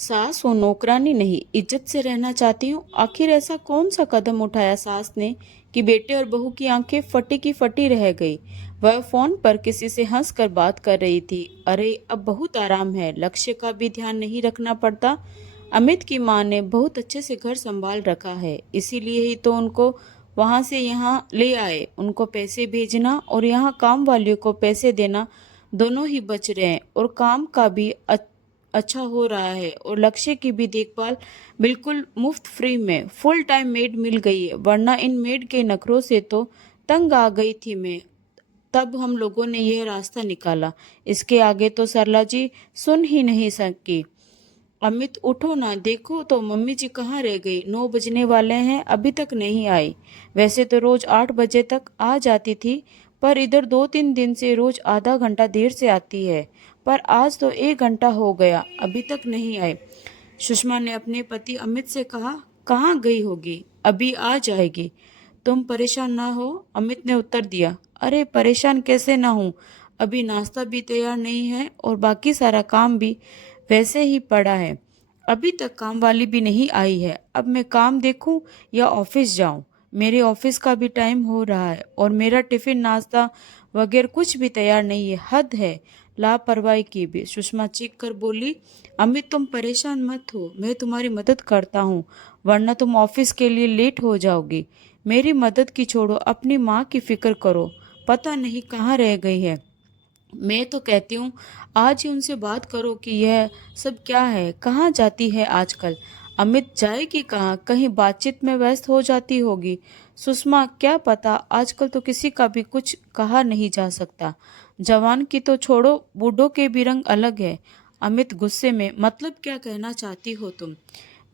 सास हो नौकरानी नहीं, इज्जत से रहना चाहती हूँ। आखिर ऐसा कौन सा कदम उठाया सास ने कि बेटे और बहू की आंखें फटी की फटी रह गई। वह फोन पर किसी से हंस कर बात कर रही थी। अरे अब बहुत आराम है, लक्ष्य का भी ध्यान नहीं रखना पड़ता। अमित की माँ ने बहुत अच्छे से घर संभाल रखा है, इसीलिए ही तो उनको वहां से यहाँ ले आए। उनको पैसे भेजना और यहाँ काम वालियों को पैसे देना दोनों ही बच रहे हैं, और काम का भी अच्छा हो रहा है, और लक्ष्य की भी देखभाल बिल्कुल मुफ्त फ्री में फुल टाइम मेड मिल गई है। वरना इन मेड के नखरों से तो तंग आ गई थी मैं। तब हम लोगों ने यह रास्ता निकाला। इसके आगे तो सरला जी सुन ही नहीं सकी। अमित उठो ना, देखो तो मम्मी जी कहाँ रह गई। 9 बजने वाले हैं, अभी तक नहीं आई। वैसे तो रोज 8 बजे तक आ जाती थी, पर इधर 2-3 दिन से रोज आधा घंटा देर से आती है। पर आज तो 1 घंटा हो गया, अभी तक नहीं आई। सुषमा ने अपने पति अमित से कहा, कहाँ गई होगी, अभी आ जाएगी। तुम परेशान ना हो, अमित ने उत्तर दिया। अरे परेशान कैसे ना हूँ, अभी नाश्ता भी तैयार नहीं है और बाकी सारा काम भी वैसे ही पड़ा है। अभी तक काम वाली भी नहीं आई है। अब मैं काम देखूं या ऑफिस जाऊं? मेरे ऑफिस का भी टाइम हो रहा है और मेरा टिफिन नाश्ता वगैरह कुछ भी तैयार नहीं है। हद है लापरवाही की भी। सुषमा चीख कर बोली, अमित तुम परेशान मत हो, मैं तुम्हारी मदद करता हूँ, वरना तुम ऑफिस के लिए लेट हो जाओगी। मेरी मदद की छोड़ो, अपनी माँ की फिक्र करो, पता नहीं कहाँ रह गई है। मैं तो कहती हूँ आज ही उनसे बात करो कि यह सब क्या है, कहाँ जाती है आजकल। अमित जाएगी कहाँ, कहीं बातचीत में व्यस्त हो जाती होगी। सुषमा क्या पता, आजकल तो किसी का भी कुछ कहा नहीं जा सकता। जवान की तो छोड़ो, बूढ़ों के भी रंग अलग है। अमित गुस्से में, मतलब क्या कहना चाहती हो तुम?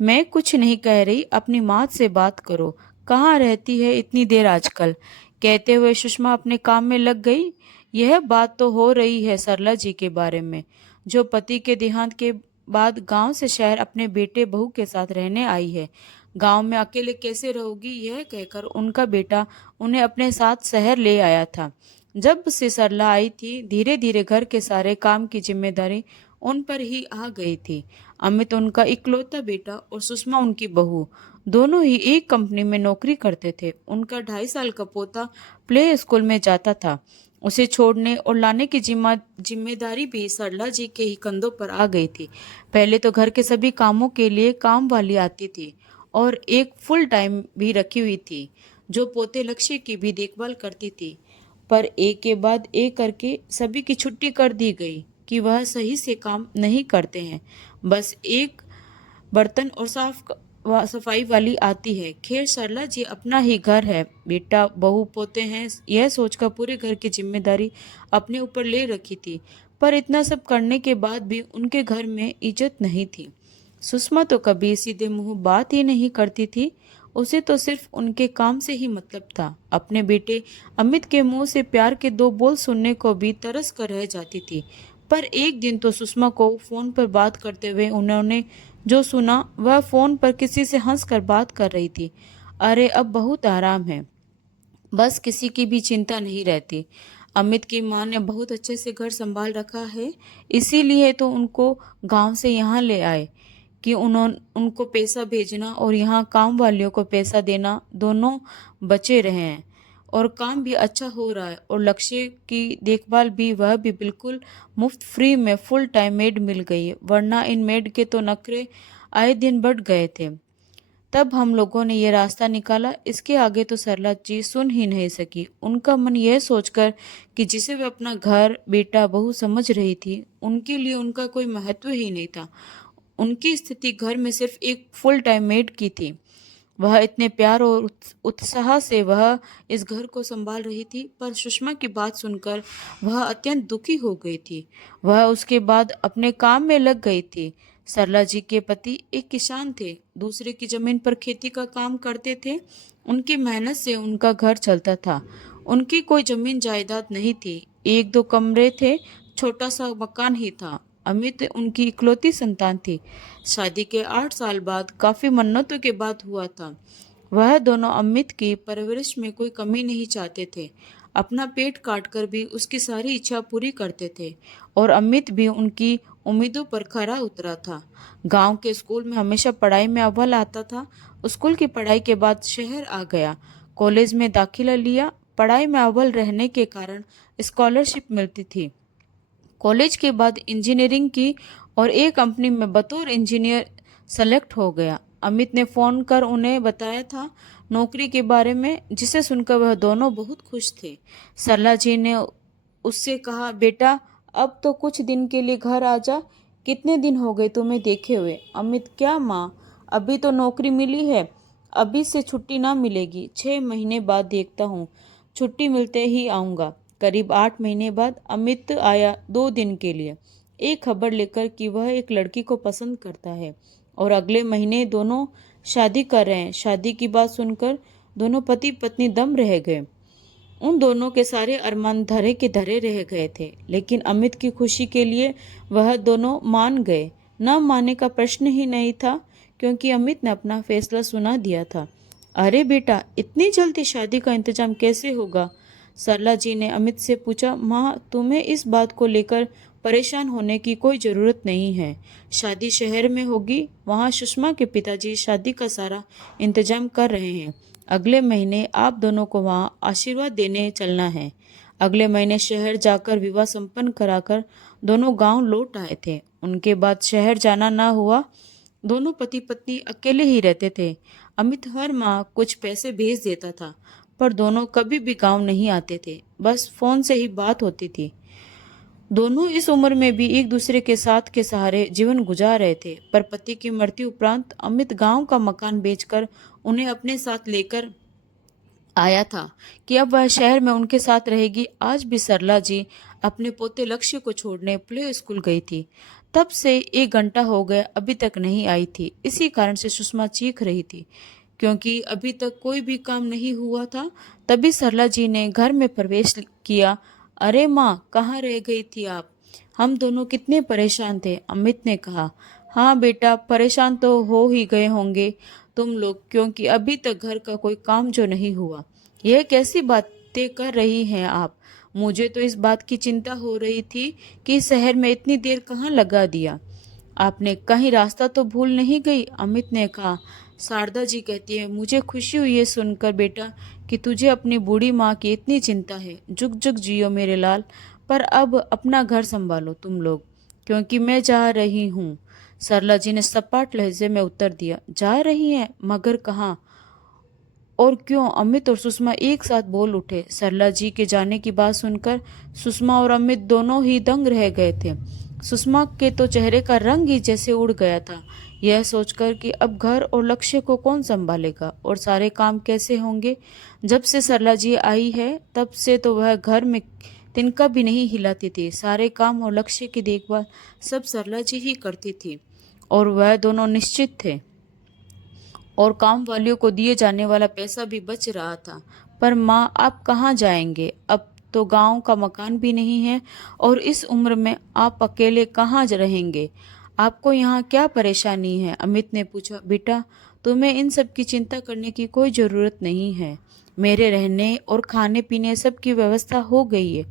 मैं कुछ नहीं कह रही, अपनी माँ से बात करो, कहाँ रहती है इतनी देर आजकल। कहते हुए सुषमा अपने काम में लग गई। यह बात तो हो रही है सरला जी के बारे में, जो पति के देहांत के बाद गांव से शहर अपने बेटे बहू के साथ रहने आई है। गांव में अकेले कैसे रहोगी, यह कहकर उनका बेटा उन्हें अपने साथ शहर ले आया था। जब से सरला आई थी, धीरे धीरे घर के सारे काम की जिम्मेदारी उन पर ही आ गई थी। अमित उनका इकलौता बेटा और सुषमा उनकी बहू, दोनों ही एक कंपनी में नौकरी करते थे। उनका 2.5 साल का पोता प्ले स्कूल में जाता था। उसे छोड़ने और लाने की जिम्मेदारी भी सरला जी के ही कंधों पर आ गई थी। पहले तो घर के सभी कामों के लिए काम वाली आती थी, और एक फुल टाइम भी रखी हुई थी, जो पोते लक्ष्य की भी देखभाल करती थी। पर एक के बाद एक करके सभी की छुट्टी कर दी गई कि वह सही से काम नहीं करते हैं। बस एक बर्तन और सफाई वाली आती है। खैर सरला जी अपना ही घर है, बेटा बहू पोते हैं, यह सोचकर पूरे घर की जिम्मेदारी अपने ऊपर ले रखी थी। पर इतना सब करने के बाद भी उनके घर में इज्जत नहीं थी। सुषमा तो कभी सीधे मुंह बात ही नहीं करती थी। उसे तो सिर्फ उनके काम से ही मतलब था। अपने बेटे अमित के मुंह से प्यार के 2 बोल सुनने को भी तरस कर रह जाती थी। पर एक दिन तो सुषमा को फोन पर बात करते हुए उन्होंने जो सुना, वह फोन पर किसी से हंसकर बात कर रही थी। अरे अब बहुत आराम है, बस किसी की भी चिंता नहीं रहती। अमित की माँ ने बहुत अच्छे से घर संभाल रखा है, इसीलिए तो उनको गांव से यहाँ ले आए कि उनको पैसा भेजना और यहाँ काम वालियों को पैसा देना दोनों बचे रहे हैं, और काम भी अच्छा हो रहा है, और लक्ष्य की देखभाल भी वह भी बिल्कुल मुफ्त फ्री में फुल टाइम मेड मिल गई है। वरना इन मेड के तो नखरे आए दिन बढ़ गए थे। तब हम लोगों ने ये रास्ता निकाला। इसके आगे तो सरला जी सुन ही नहीं सकी। उनका मन यह सोचकर कि जिसे वे अपना घर बेटा बहू समझ रही थी, उनके लिए उनका कोई महत्व ही नहीं था। उनकी स्थिति घर में सिर्फ एक फुल टाइम मेड की थी। वह इतने प्यार और उत्साह से वह इस घर को संभाल रही थी, पर सुषमा की बात सुनकर वह अत्यंत दुखी हो गई थी। वह उसके बाद अपने काम में लग गई थी। सरला जी के पति एक किसान थे, दूसरे की जमीन पर खेती का काम करते थे। उनकी मेहनत से उनका घर चलता था। उनकी कोई जमीन जायदाद नहीं थी, 1-2 कमरे थे, छोटा सा मकान ही था। अमित उनकी इकलौती संतान थी। शादी के 8 साल बाद, काफी मन्नतों के बाद हुआ था। वह दोनों अमित की परवरिश में कोई कमी नहीं चाहते थे। अपना पेट काट कर भी उसकी सारी इच्छा पूरी करते थे और अमित भी उनकी उम्मीदों पर खरा उतरा था। गांव के स्कूल में हमेशा पढ़ाई में अव्वल आता था। स्कूल की पढ़ाई के बाद शहर आ गया, कॉलेज में दाखिला लिया। पढ़ाई में अव्वल रहने के कारण स्कॉलरशिप मिलती थी। कॉलेज के बाद इंजीनियरिंग की और एक कंपनी में बतौर इंजीनियर सेलेक्ट हो गया। अमित ने फोन कर उन्हें बताया था नौकरी के बारे में, जिसे सुनकर वह दोनों बहुत खुश थे। सरला जी ने उससे कहा, बेटा अब तो कुछ दिन के लिए घर आ जा, कितने दिन हो गए तुम्हें देखे हुए। अमित, क्या माँ, अभी तो नौकरी मिली है, अभी से छुट्टी ना मिलेगी, 6 महीने बाद देखता हूँ, छुट्टी मिलते ही आऊँगा। करीब 8 महीने बाद अमित आया 2 दिन के लिए, एक खबर लेकर कि वह एक लड़की को पसंद करता है और अगले महीने दोनों शादी कर रहे हैं। शादी की बात सुनकर दोनों पति पत्नी दम रह गए। उन दोनों के सारे अरमान धरे के धरे रह गए थे, लेकिन अमित की खुशी के लिए वह दोनों मान गए। न मानने का प्रश्न ही नहीं था, क्योंकि अमित ने अपना फैसला सुना दिया था। अरे बेटा, इतनी जल्दी शादी का इंतजाम कैसे होगा? सरला जी ने अमित से पूछा। माँ, तुम्हें इस बात को लेकर परेशान होने की कोई ज़रूरत नहीं है। शादी शहर में होगी, वहाँ सुषमा के पिताजी शादी का सारा इंतजाम कर रहे हैं। अगले महीने आप दोनों को वहाँ आशीर्वाद देने चलना है। अगले महीने शहर जाकर विवाह संपन्न कराकर दोनों गांव लौट आए थे। उनके बाद शहर जाना ना हुआ। दोनों पति पत्नी अकेले ही रहते थे। अमित हर माह कुछ पैसे भेज देता था, पर दोनों कभी भी गांव नहीं आते थे, बस फोन से ही बात होती थी। दोनों इस उम्र में भी एक दूसरे के साथ के सहारे जीवन गुजार रहे थे, पर पति की मृत्यु उपरांत अमित गांव का मकान बेचकर उन्हें अपने साथ लेकर आया था कि अब वह शहर में उनके साथ रहेगी। आज भी सरला जी अपने पोते लक्ष्य को छोड़ने प्ले स्कूल गई थी। तब से 1 घंटा हो गया, अभी तक नहीं आई थी। इसी कारण से सुषमा चीख रही थी, क्योंकि अभी तक कोई भी काम नहीं हुआ था। तभी सरला जी ने घर में प्रवेश किया। अरे माँ, कहाँ रह गई थी आप? हम दोनों कितने परेशान थे। अमित ने कहा। हाँ बेटा, परेशान तो हो ही गए होंगे तुम लोग, क्योंकि अभी तक घर का कोई काम जो नहीं हुआ। यह कैसी बातें कर रही हैं आप? मुझे तो इस बात की चिंता हो रही थी कि शहर में इतनी देर कहाँ लगा दिया। आपने कहीं रास्ता तो भूल नहीं गई? अमित ने कहा। शारदा जी कहती है, मुझे खुशी हुई ये सुनकर बेटा कि तुझे अपनी बूढ़ी माँ की इतनी चिंता है। जुग जुग जियो मेरे लाल, पर अब अपना घर संभालो तुम लोग, क्योंकि मैं जा रही हूँ। सरला जी ने सपाट लहजे में उत्तर दिया। जा रही हैं? मगर कहाँ और क्यों? अमित और सुषमा एक साथ बोल उठे। सरला जी के जाने की बात सुनकर सुषमा और अमित दोनों ही दंग रह गए थे। सुषमा के तो चेहरे का रंग ही जैसे उड़ गया था, यह सोचकर कि अब घर और लक्ष्य को कौन संभालेगा और सारे काम कैसे होंगे। जब से सरला जी आई है, तब से तो वह घर में तिनका भी नहीं हिलाती थी। सारे काम और लक्ष्य की देखभाल सब सरला जी ही करती थी और वह दोनों निश्चित थे और काम वालियों को दिए जाने वाला पैसा भी बच रहा था। पर माँ, आप कहाँ जाएंगे? अब तो गांव का मकान भी नहीं है और इस उम्र में आप अकेले कहाँ रहेंगे? आपको यहाँ क्या परेशानी है? अमित ने पूछा। बेटा, तुम्हें इन सब की चिंता करने की कोई ज़रूरत नहीं है। मेरे रहने और खाने पीने सब की व्यवस्था हो गई है।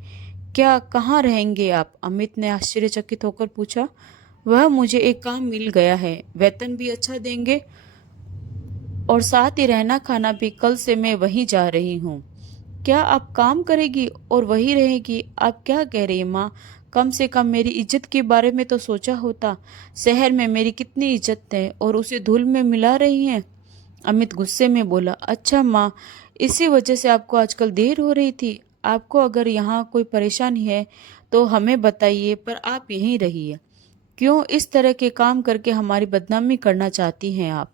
क्या, कहाँ रहेंगे आप? अमित ने आश्चर्यचकित होकर पूछा। वह मुझे एक काम मिल गया है, वेतन भी अच्छा देंगे और साथ ही रहना खाना भी। कल से मैं वहीं जा रही हूँ। क्या आप काम करेगी और वहीं रहेगी? आप क्या कह रही हैं माँ? कम से कम मेरी इज्जत के बारे में तो सोचा होता। शहर में मेरी कितनी इज्जत है और उसे धूल में मिला रही हैं। अमित गुस्से में बोला। अच्छा माँ, इसी वजह से आपको आजकल देर हो रही थी। आपको अगर यहाँ कोई परेशानी है तो हमें बताइए, पर आप यहीं रहिए। क्यों इस तरह के काम करके हमारी बदनामी करना चाहती हैं आप?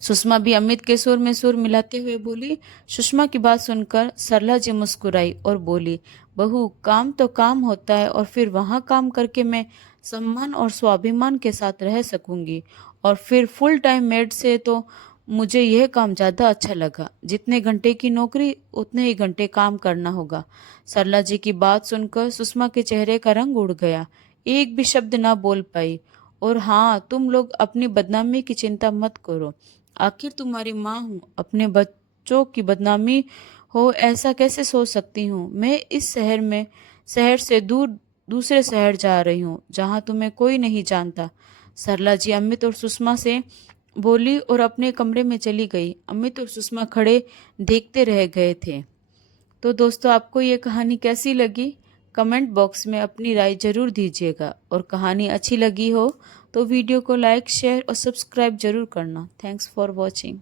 सुषमा भी अमित के सुर में सुर मिलाते हुए बोली। सुषमा की बात सुनकर सरला जी मुस्कुराई और बोली, बहू, काम तो काम होता है और फिर वहाँ काम करके मैं सम्मान और स्वाभिमान के साथ रह सकूंगी। और फिर फुल टाइम मेड से तो मुझे यह काम ज़्यादा अच्छा लगा। जितने घंटे की नौकरी उतने ही घंटे काम करना होगा। सरला जी की बात सुनकर सुषमा के चेहरे का रंग उड़ गया, एक भी शब्द ना बोल पाई। और हाँ, तुम लोग अपनी बदनामी की चिंता मत करो, आखिर तुम्हारी माँ हूँ। अपने बच्चों की बदनामी हो, ऐसा कैसे सोच सकती हूँ? मैं इस शहर से दूर दूसरे शहर जा रही हूँ, जहाँ तुम्हें कोई नहीं जानता। सरला जी अमित और सुषमा से बोली और अपने कमरे में चली गई। अमित और सुषमा खड़े देखते रह गए थे। तो दोस्तों, आपको ये कहानी कैसी लगी? कमेंट बॉक्स में अपनी राय जरूर दीजिएगा, और कहानी अच्छी लगी हो तो वीडियो को लाइक, शेयर और सब्सक्राइब जरूर करना। Thanks for watching.